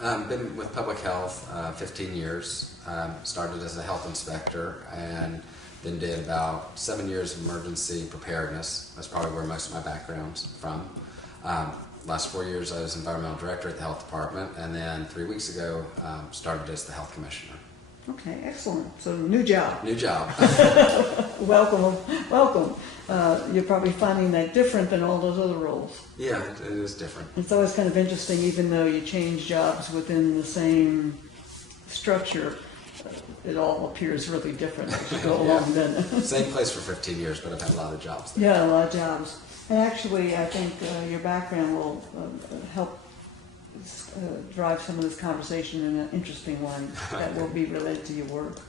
Been with public health 15 years. Started as a health inspector and then did about 7 years of emergency preparedness. That's probably where most of my background's from. Last 4 years I was environmental director at the health department, and then 3 weeks ago started as the health commissioner. Okay, excellent. So new job. New job. Welcome, welcome. You're probably finding that different than all those other roles. Yeah, it is different. It's always kind of interesting, even though you change jobs within the same structure, it all appears really different as you go along, doesn't it? Same place for 15 years, but I've had a lot of jobs there. Yeah, a lot of jobs. And actually, I think your background will help drive some of this conversation in an interesting one that will be related to your work.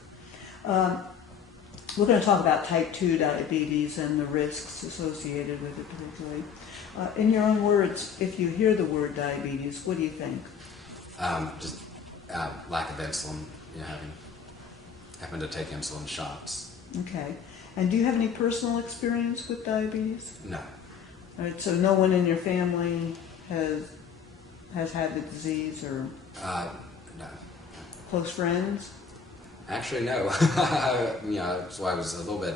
We're going to talk about type 2 diabetes and the risks associated with it particularly. In your own words, if you hear the word diabetes, what do you think? Just lack of insulin, having to take insulin shots. Okay. And do you have any personal experience with diabetes? No. All right, so no one in your family has had the disease, or no. close friends? Actually, no. That's why I was a little bit,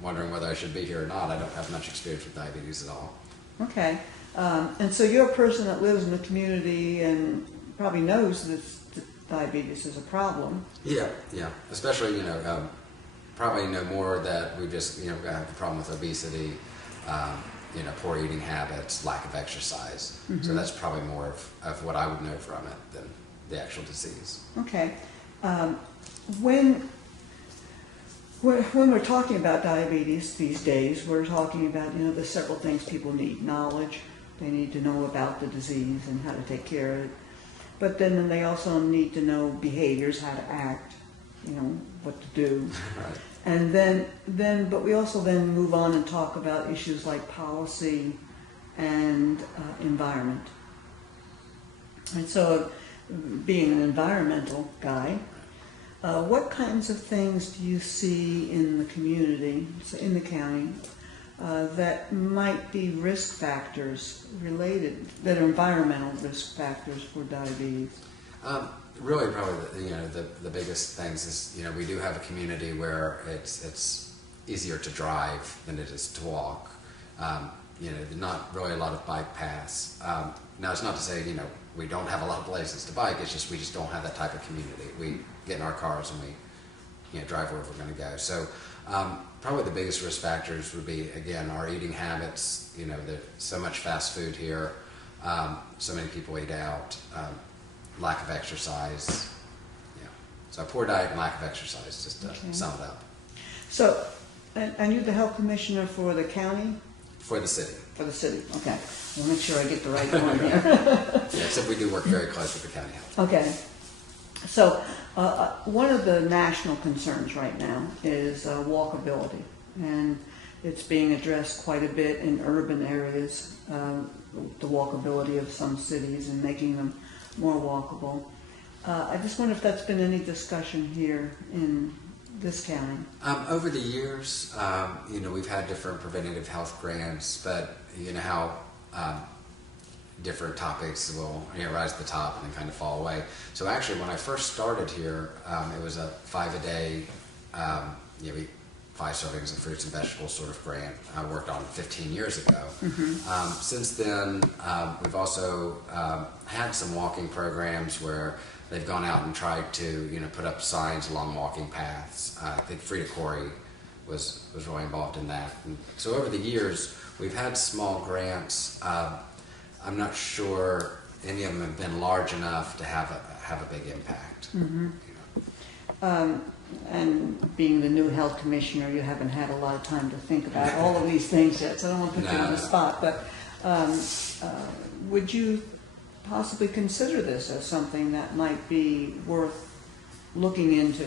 wondering whether I should be here or not. I don't have much experience with diabetes at all. Okay. And so you're a person that lives in the community and probably knows that diabetes is a problem. Yeah. Especially, probably know more that we just, have a problem with obesity, poor eating habits, lack of exercise. Mm-hmm. So that's probably more of what I would know from it than the actual disease. Okay. When we're talking about diabetes these days, we're talking about, there's several things people need. Knowledge. They need to know about the disease and how to take care of it. But then they also need to know behaviors, how to act, what to do. Right. And but we also then move on and talk about issues like policy and environment. And so, being an environmental guy, what kinds of things do you see in the community, in the county, that might be risk factors related, that are environmental risk factors for diabetes? Really, probably the biggest things is we do have a community where it's easier to drive than it is to walk. Not really a lot of bike paths. Now, it's not to say we don't have a lot of places to bike. It's just we just don't have that type of community. We get in our cars and we drive wherever we're going to go. So probably the biggest risk factors would be, again, our eating habits. There's so much fast food here. So many people eat out. Lack of exercise. So poor diet and lack of exercise, just to sum it up. So, and you're the health commissioner for the county? For the city. For the city, okay. I'll make sure I get the right one here. Yeah, except we do work very close with the county health. Okay. So, one of the national concerns right now is walkability. And it's being addressed quite a bit in urban areas, the walkability of some cities and making them more walkable. I just wonder if that's been any discussion here in this county. Over the years, we've had different preventative health grants, but how different topics will rise to the top and then kind of fall away. So actually, when I first started here, it was a 5-a-day, 5 servings of fruits and vegetables sort of grant I worked on 15 years ago. Mm-hmm. Since then, we've also had some walking programs where they've gone out and tried to put up signs along walking paths. I think Frida Corey was really involved in that. And so over the years, we've had small grants. I'm not sure any of them have been large enough to have a big impact. Mm-hmm. And being the new health commissioner, you haven't had a lot of time to think about all of these things yet, so I don't want to put you on the spot, but would you possibly consider this as something that might be worth looking into?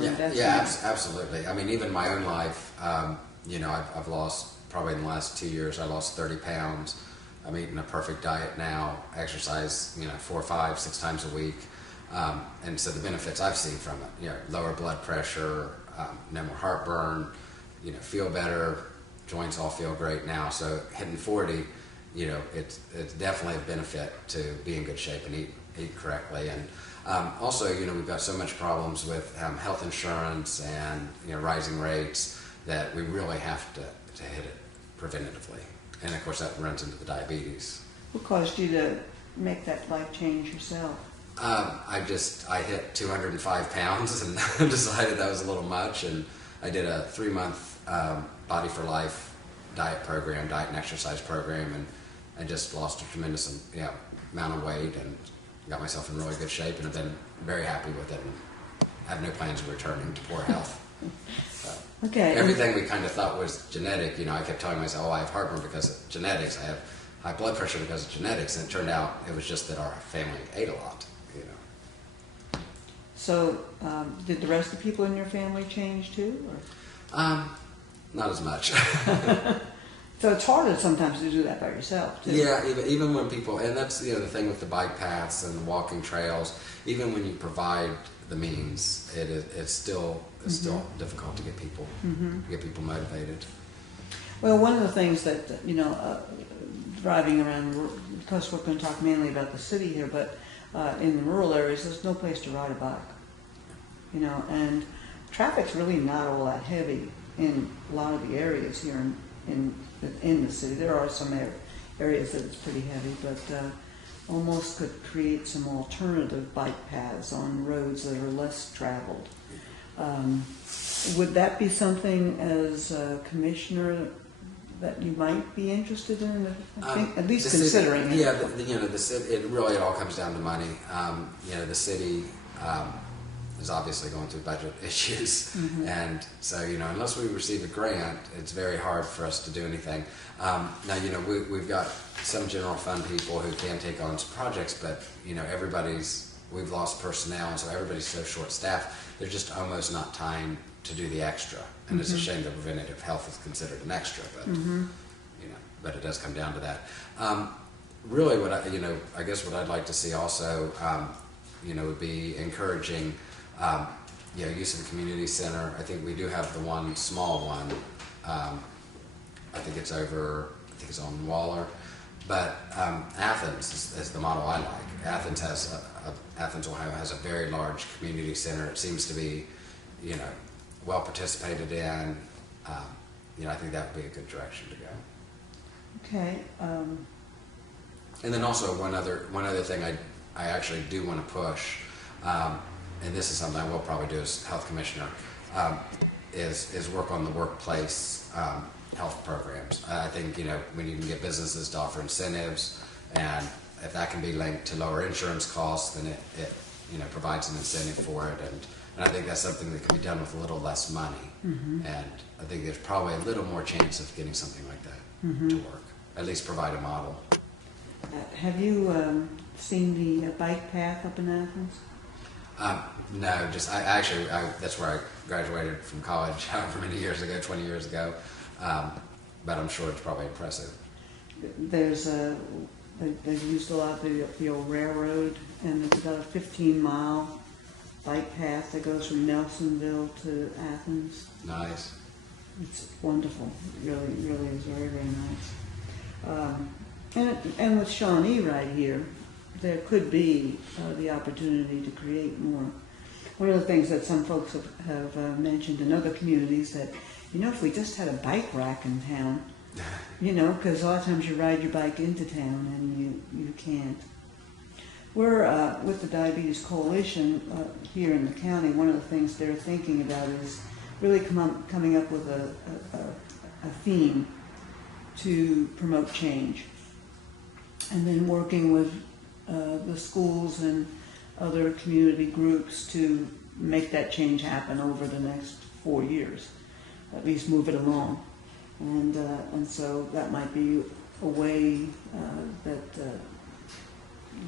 Yeah, absolutely. I mean, even my own life, I've lost, probably in the last 2 years, I lost 30 pounds. I'm eating a perfect diet now, exercise, 4, 5, 6 times a week. And so the benefits I've seen from it, lower blood pressure, no more heartburn, feel better, joints all feel great now. So hitting 40, it's definitely a benefit to be in good shape and eat correctly. And also, we've got so much problems with health insurance and rising rates that we really have to hit it preventatively. And of course, that runs into the diabetes. What caused you to make that life change yourself? I hit 205 pounds and decided that was a little much, and I did a 3-month Body for Life diet and exercise program, and I just lost a tremendous amount of weight and got myself in really good shape, and have been very happy with it, and have no plans of returning to poor health. Okay. Everything we kind of thought was genetic, I kept telling myself, I have heartburn because of genetics, I have high blood pressure because of genetics, and it turned out it was just that our family ate a lot. So, did the rest of the people in your family change too? Or? Not as much. So it's harder sometimes to do that by yourself too. Yeah, even when people, and that's the thing with the bike paths and the walking trails. Even when you provide the means, it's still difficult to get people motivated. Well, one of the things that driving around, of course, we're going to talk mainly about the city here, but in the rural areas, there's no place to ride a bike. And traffic's really not all that heavy in a lot of the areas here in the city. There are some areas that it's pretty heavy, but almost could create some alternative bike paths on roads that are less traveled. Would that be something as a commissioner that you might be interested in? I think, at least considering it. Yeah, the city, it really all comes down to money. The city is obviously going through budget issues, and so unless we receive a grant, it's very hard for us to do anything. Now we've got some general fund people who can take on some projects, but we've lost personnel, and so everybody's so short-staffed. There's just almost not time to do the extra, and it's a shame that preventative health is considered an extra, but but it does come down to that. Really, what I guess what I'd like to see also, would be encouraging, use of the community center. I think we do have the one small one. I think it's on Waller, but Athens is the model I like. Athens, Ohio has a very large community center. It seems to be, well participated in. I think that would be a good direction to go. Okay. And then also one other thing I actually do want to push, and this is something I will probably do as health commissioner, is work on the workplace health programs. I think when you can get businesses to offer incentives, and if that can be linked to lower insurance costs, then it provides an incentive for it, and I think that's something that can be done with a little less money. And I think there's probably a little more chance of getting something like that to work. At least provide a model. Have you seen the bike path up in Athens? No, just that's where I graduated from college however many years ago, 20 years ago. But I'm sure it's probably impressive. They've used a lot of the old railroad, and it's about a 15-mile bike path that goes from Nelsonville to Athens. Nice. It's wonderful. It really is very, very nice. And with Shawnee right here, there could be the opportunity to create more. One of the things that some folks have mentioned in other communities that, if we just had a bike rack in town, because a lot of times you ride your bike into town and you can't. We're, with the Diabetes Coalition here in the county, one of the things they're thinking about is really coming up with a theme to promote change. And then working with the schools and other community groups to make that change happen over the next 4 years, at least move it along. And so that might be a way that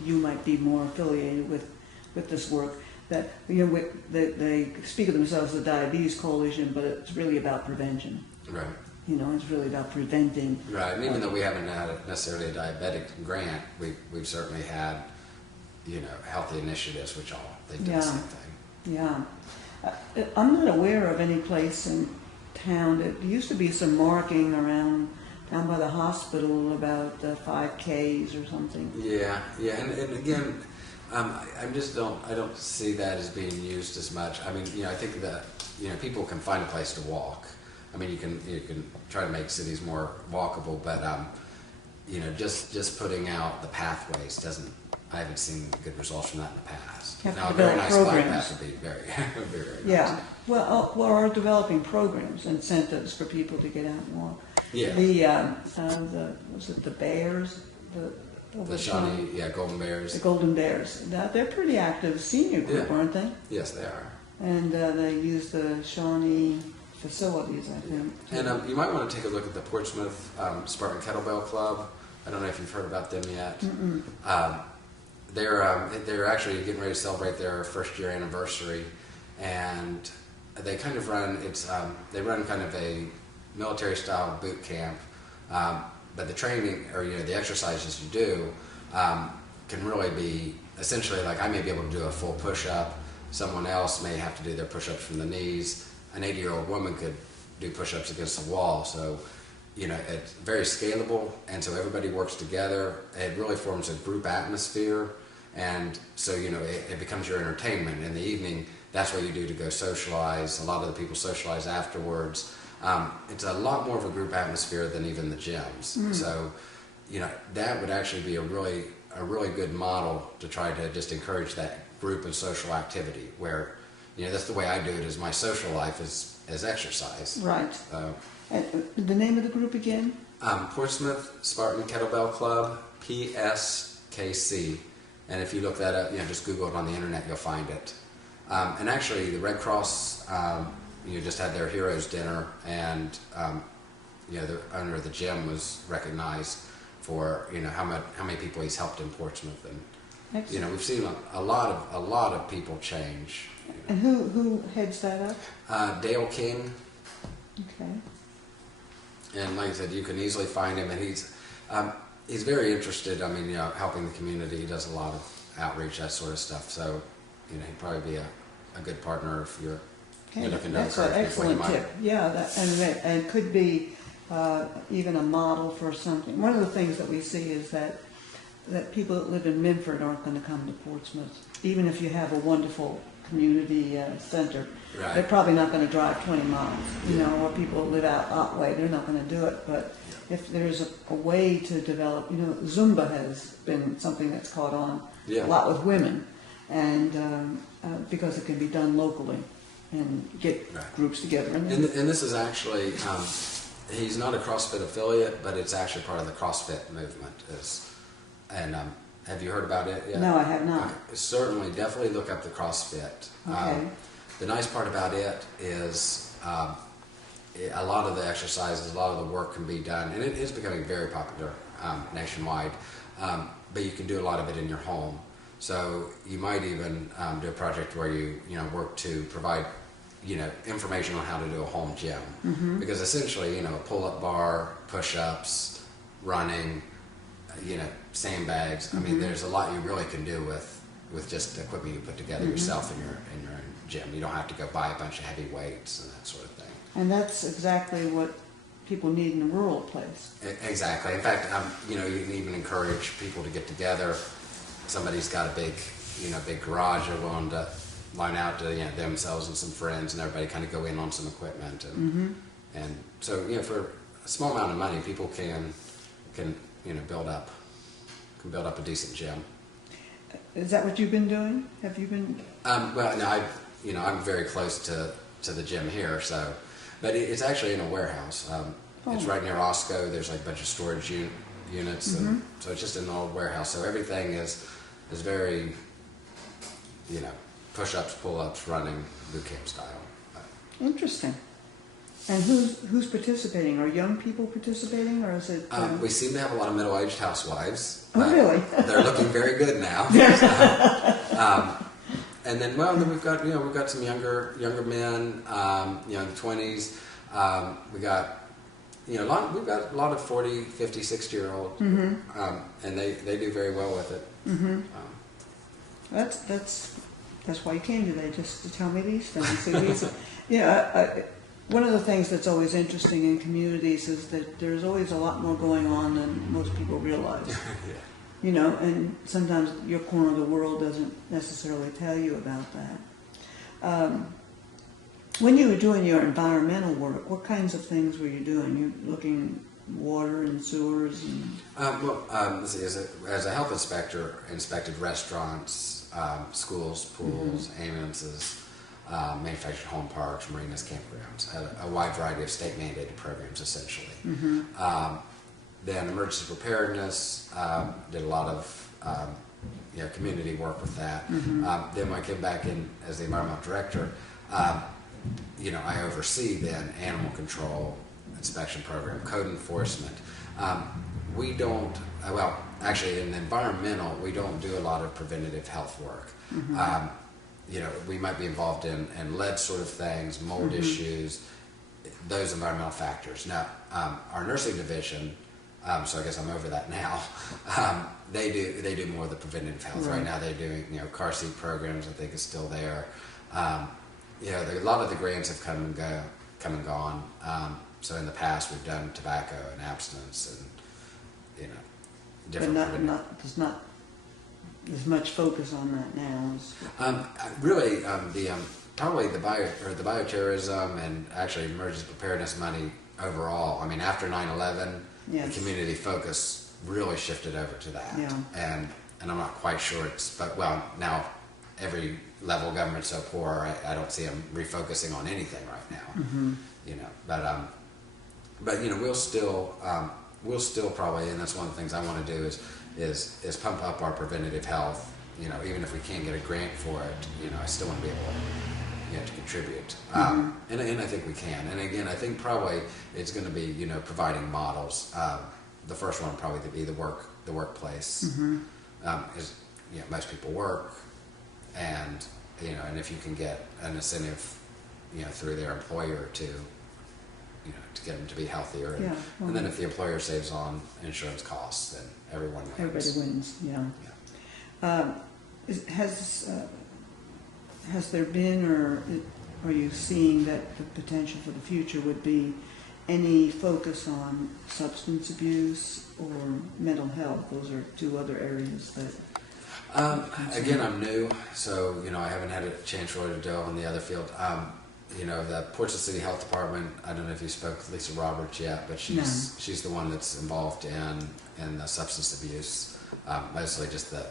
you might be more affiliated with this work. That they speak of themselves as the Diabetes Coalition, but it's really about prevention. Right. It's really about preventing. Right, and even though we haven't had necessarily a diabetic grant, we've certainly had, healthy initiatives, which they do the same thing. Yeah. I'm not aware of any place in town. There used to be some marking around down by the hospital about 5Ks or something. Yeah, and again, I just I don't see that as being used as much. I mean, I think that, people can find a place to walk. I mean, you can try to make cities more walkable, but, just putting out the pathways I haven't seen good results from that in the past. Have to Now, a very develop nice bike programs. path would be very, very, very Yeah. nice. Well, or developing programs, incentives for people to get out and walk. Yeah. Was it the Bears? The Shawnee, Golden The Bears. Golden Bears. Now, they're pretty active senior group, Yeah. aren't they? Yes, they are. And they use the Shawnee facilities, I think. And you might want to take a look at the Portsmouth Spartan Kettlebell Club. I don't know if you've heard about them yet. They're actually getting ready to celebrate their first year anniversary, and they kind of run they run kind of a military style boot camp, but the training or the exercises you do can really be essentially like I may be able to do a full push up. Someone else may have to do their push ups from the knees. An 80-year-old woman could do push ups against a wall. So it's very scalable, and so everybody works together. It really forms a group atmosphere, and so it becomes your entertainment. In the evening, that's what you do to go socialize. A lot of the people socialize afterwards. It's a lot more of a group atmosphere than even the gyms. So, that would actually be a really good model to try to just encourage that group and social activity. Where, that's the way I do it. Is my social life is exercise. Right. And the name of the group again? Portsmouth Spartan Kettlebell Club, PSKC. And if you look that up, just Google it on the internet, you'll find it. And actually, the Red Cross, just had their Heroes Dinner, and the owner of the gym was recognized for how many people he's helped in Portsmouth, and Excellent. we've seen a lot of people change. And who heads that up? Dale King. Okay. And like I said, you can easily find him, and he's very interested. I mean, helping the community. He does a lot of outreach, that sort of stuff. So, he'd probably be a good partner if you're looking to That's an encourage people. excellent tip. Yeah, and could be even a model for something. One of the things that we see is that people that live in Minford aren't going to come to Portsmouth, even if you have a wonderful community center. Right. They're probably not going to drive 20 miles, or people that live out Otway, they're not going to do it. But if there's a way to develop, Zumba has been something that's caught on a lot with women, and because it can be done locally and get groups together. And this is actually, he's not a CrossFit affiliate, but it's actually part of the CrossFit movement. Have you heard about it yet? No, I have not. Okay. Certainly, definitely look up the CrossFit. Okay. The nice part about it is a lot of the exercises, a lot of the work can be done, and it is becoming very popular nationwide, but you can do a lot of it in your home. So you might even do a project where you work to provide information on how to do a home gym. Mm-hmm. Because essentially, a pull-up bar, push-ups, running, sandbags. Mm-hmm. I mean, there's a lot you really can do with just the equipment you put together yourself in your own gym. You don't have to go buy a bunch of heavy weights and that sort of thing. And that's exactly what people need in a rural place. Exactly. In fact, you can even encourage people to get together. Somebody's got a big garage they're willing to line out to themselves and some friends, and everybody kind of go in on some equipment, and so for a small amount of money, people can build up a decent gym. Is that what you've been doing? Have you been? Well, no, I'm very close to the gym here, so, but it's actually in a warehouse. It's right near Osco. There's like a bunch of storage units, and so it's just in an old warehouse. So everything is very, push-ups, pull-ups, running, boot camp style. Interesting. And who's participating? Are young people participating, or is it? We seem to have a lot of middle-aged housewives. Oh, really? They're looking very good now. And then, we've got some younger men, in the 20s. We got. We've got a lot of 40, 50, 60-year-olds, and they do very well with it. Mm-hmm. That's why you came today, just to tell me these things. One of the things that's always interesting in communities is that there's always a lot more going on than most people realize. you know, and sometimes your corner of the world doesn't necessarily tell you about that. When you were doing your environmental work, what kinds of things were you doing? You looking water and sewers and... Let's see, as a health inspector, inspected restaurants, schools, pools, ambulances, manufactured home parks, marinas, campgrounds, had a wide variety of state mandated programs essentially. Then emergency preparedness, did a lot of community work with that. Then when I came back in as the environmental director, I oversee then animal control, inspection program, code enforcement. We don't, actually in environmental, we don't do a lot of preventative health work. We might be involved in lead sort of things, mold issues, those environmental factors. Now, our nursing division, so I guess I'm over that now. They do more of the preventative health. Right now they're doing car seat programs. I think is still there. A lot of the grants have come and gone. So in the past we've done tobacco and abstinence and different. But there's not as much focus on that now. Really, probably the bioterrorism and actually emergency preparedness money overall. I mean, after 9/11, the community focus really shifted over to that. And I'm not quite sure now every level of government's so poor, I don't see them refocusing on anything right now. But we'll still probably, and that's one of the things I want to do is pump up our preventative health. Even if we can't get a grant for it, I still want to be able to contribute. And I think we can. And again, I think probably it's going to be providing models. The first one probably to be the workplace. Is most people work, and and if you can get an incentive through their employer to get them to be healthier, and then if the employer saves on insurance costs, then everyone wins. Everybody wins. Has there been, or are you seeing that the potential for the future would be any focus on substance abuse or mental health? Those are two other areas that... Again, I'm new, so I haven't had a chance really to delve in the other field. The Portsmouth City Health Department, I don't know if you spoke to Lisa Roberts yet, but she's the one that's involved in the substance abuse, mostly just the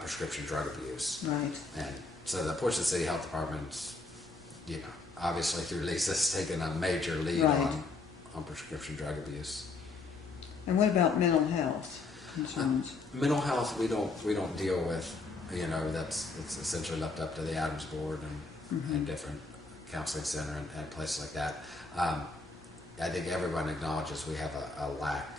prescription drug abuse. Right. And so the Portsmouth City Health Department, obviously through Lisa's taken a major lead on prescription drug abuse. And what about mental health concerns? Mental health, we don't deal with. It's essentially left up to the Adams Board and different counseling center and places like that. I think everyone acknowledges we have a lack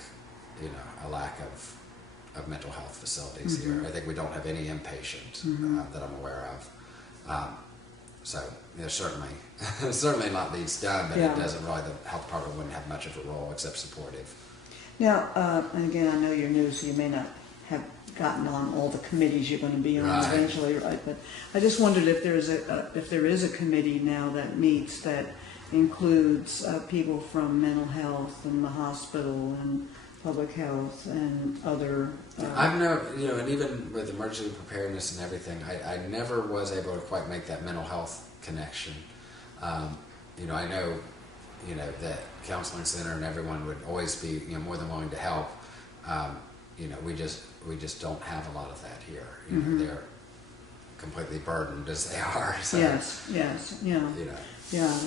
of mental health facilities here. I think we don't have any inpatient that I'm aware of. So certainly a lot needs done, but it doesn't really. The health department wouldn't have much of a role except supportive. Now, and again, I know you're new, so you may not have gotten on all the committees you're going to be on eventually, right? But I just wondered if there is a committee now that meets that includes people from mental health and the hospital and public health and other... I've never, and even with emergency preparedness and everything, I never was able to quite make that mental health connection. I know, that counseling center and everyone would always be, more than willing to help. We just don't have a lot of that here. They're completely burdened as they are. So, yes,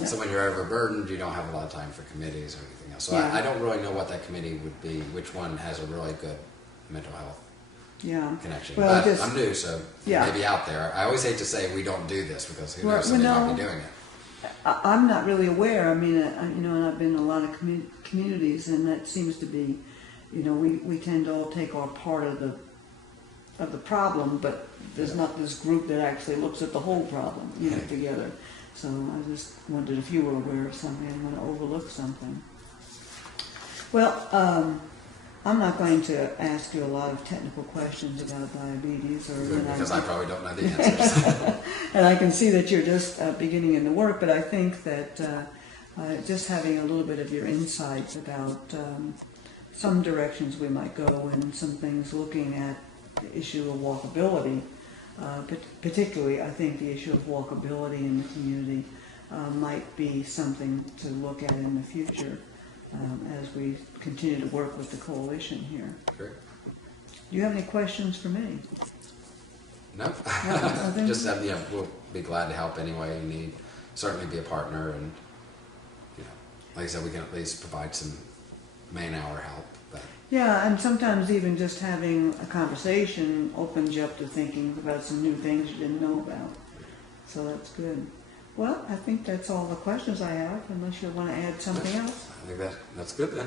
So when you're overburdened, you don't have a lot of time for committees or anything else. So I don't really know what that committee would be, which one has a really good mental health connection. Well, but I'm new, so maybe out there. I always hate to say we don't do this because who knows, somebody might be doing it. I'm not really aware. I mean, and I've been in a lot of communities, and that seems to be, we tend to all take our part of the problem, but there's not this group that actually looks at the whole problem, together. So I just wondered if you were aware of something. I didn't want to overlook something. Well, I'm not going to ask you a lot of technical questions about diabetes, because I probably don't know the answers. And I can see that you're just beginning in the work, but I think that just having a little bit of your insights about some directions we might go, and some things looking at the issue of walkability. But particularly, I think the issue of walkability in the community might be something to look at in the future as we continue to work with the coalition here. Great. Do you have any questions for me? No. Just we'll be glad to help any way you need. Certainly be a partner, and like I said, we can at least provide some man-hour help. But Yeah, and sometimes even just having a conversation opens you up to thinking about some new things you didn't know about. So that's good. Well, I think that's all the questions I have, unless you want to add something else. I think that's good then.